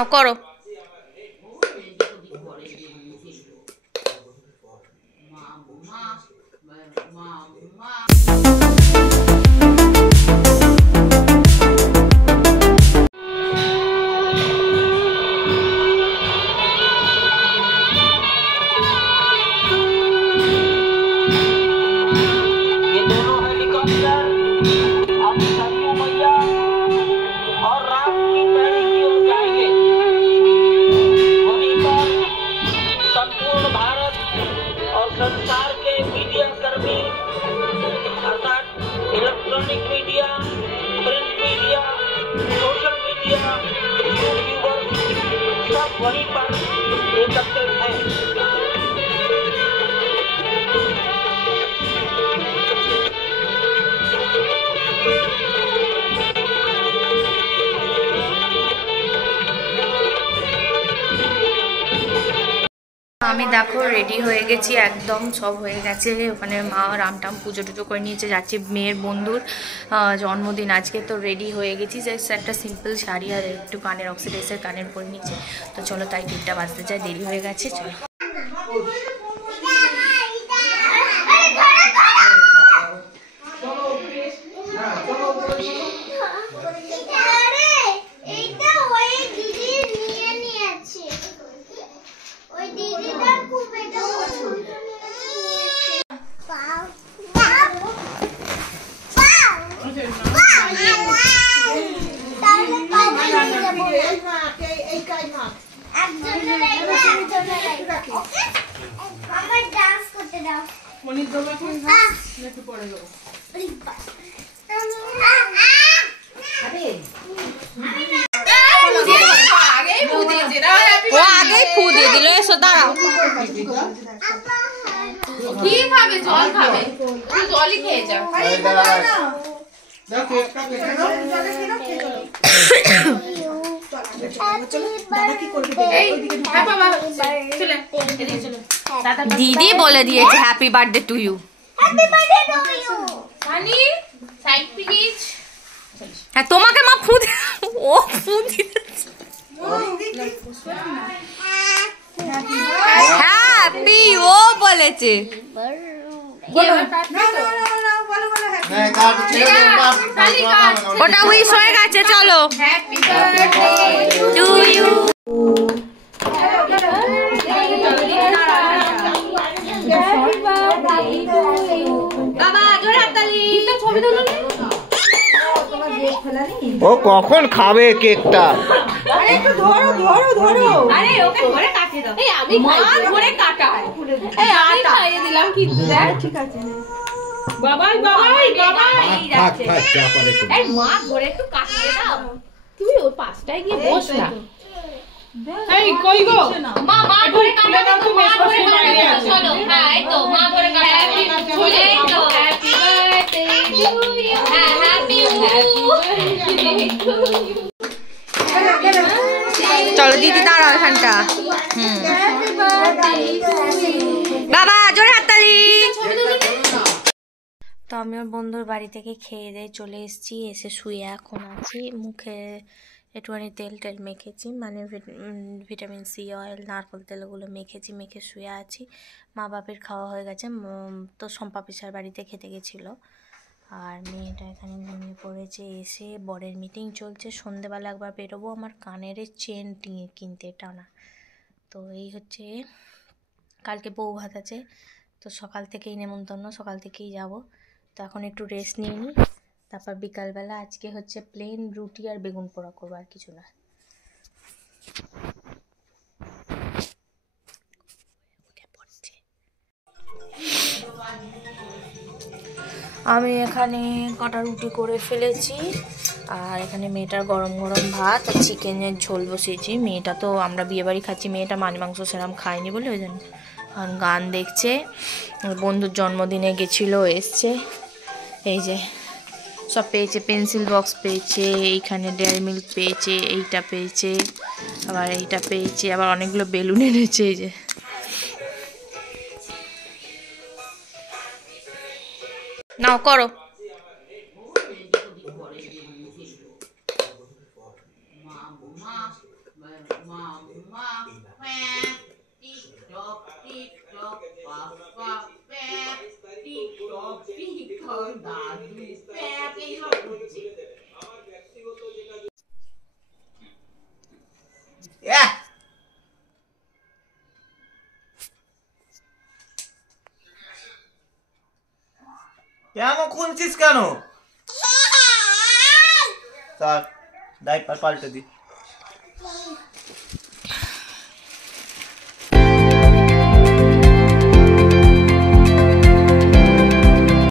নাও করো। संसार के मीडिया कर्मी अर्थात electronic media, print media, social media, YouTuber सब वहीं पर एकत्रित हैं। আমি দেখো রেডি হয়ে গেছি, একদম সব হয়ে গেছে। ওখানে মা রামটাম পুজো টুজো করে নিয়েছে, যাচ্ছি মেয়ের বন্ধুর জন্মদিন আজকে। তো রেডি হয়ে গেছি, জাস্ট একটা সিম্পল শাড়ি আর একটু কানের অক্সিডাইসের কানের পরে নিয়েছে। তো চলো, তাই 3টা বাজতে যায়, দেরি হয়ে গেছে, চলো। আগেই ফু দিয়ে দিল, এসো দাঁড়াও। কি খাবে? জল খাবে, জলই খেয়ে যাও। दीदी बोले दिए हैप्पी बर्थडे टू यू। তোমাকে মা ফু ও ফু হ্যাপি ও বলেছে। ওটা উইশ হয়ে গেছে, চলো। Happy birthday to you. বাবা জোরে হাততালি। ছবি তুলুন। ও কখন খাবে কেকটা? আরে একটু ধরো ধরো ধরো। আরে ওকে ধরে কাটিয়ে দাও। এই আমি মা ধরে কাটায়। এই আমি খাইয়ে দিলাম কি দেখ। ঠিক আছে। বাবাই বাবাই বাবাই থাক থাক যা পারে। এই মা ধরে একটু কাটিয়ে দাও। তুমি ওই পাশটায় গিয়ে বস না। এই কই গো? মা ধরে কাটা দাও, তুমি মা ধরে কাটা দাও। চলো, হ্যাঁ এই তো মা ধরে কাটা। এই তো হ্যাপি বার্থডে টু ইউ। হ্যাঁ হ্যাপি চলো দিদি দাঁড়াও এখানটা। বাবা জোরে হাততালি। তো আমি ওর বন্ধুর বাড়ি থেকে খেয়ে দিয়ে চলে এসেছি, এসে শুয়ে এখন আছি। মুখে একটুখানি তেল টেল মেখেছি, মানে ভিটামিন সি অয়েল নারকেল তেলগুলো মেখেছি, মেখে শুয়ে আছি। মা বাপের খাওয়া হয়ে গেছে, তো শম্পা পিসার বাড়িতে খেতে গেছিলো। আর মেয়েটা এখানে ঘুমিয়ে পড়েছে। এসে বরের মিটিং চলছে, সন্ধেবেলা একবার বেরোবো আমার কানের চেন কিনতে টানা। তো এই হচ্ছে, কালকে বউ ভাত আছে, তো সকাল থেকেই নেমন্তন্ন, সকাল থেকেই যাব। তো এখন একটু রেস্ট নিয়ে নিই, তারপর বিকালবেলা আজকে হচ্ছে প্লেন রুটি আর বেগুন পোড়া করবো, আর কিছু না। আমি এখানে কটা রুটি করে ফেলেছি, আর এখানে মেয়েটার গরম গরম ভাত আর চিকেনের ঝোল বসিয়েছি। মেয়েটা তো আমরা বিয়েবাড়ি খাচ্ছি, মেয়েটা মাছ মাংস সেরকম খায়নি বলে ওই জন্য এখন গান দেখছে। বন্ধুর জন্মদিনে গেছিলো, এসছে। এই যে সব পেয়েছে, পেন্সিল বক্স পেয়েছে, এইখানে ডেয়ারি মিল্ক পেয়েছে, এইটা পেয়েছে, আবার এইটা পেয়েছে, আবার অনেকগুলো বেলুন এনেছে। এই যে নাও করো। কেন খুঁজছিস কেন? স্যার ডাইপার পাল্টে দি।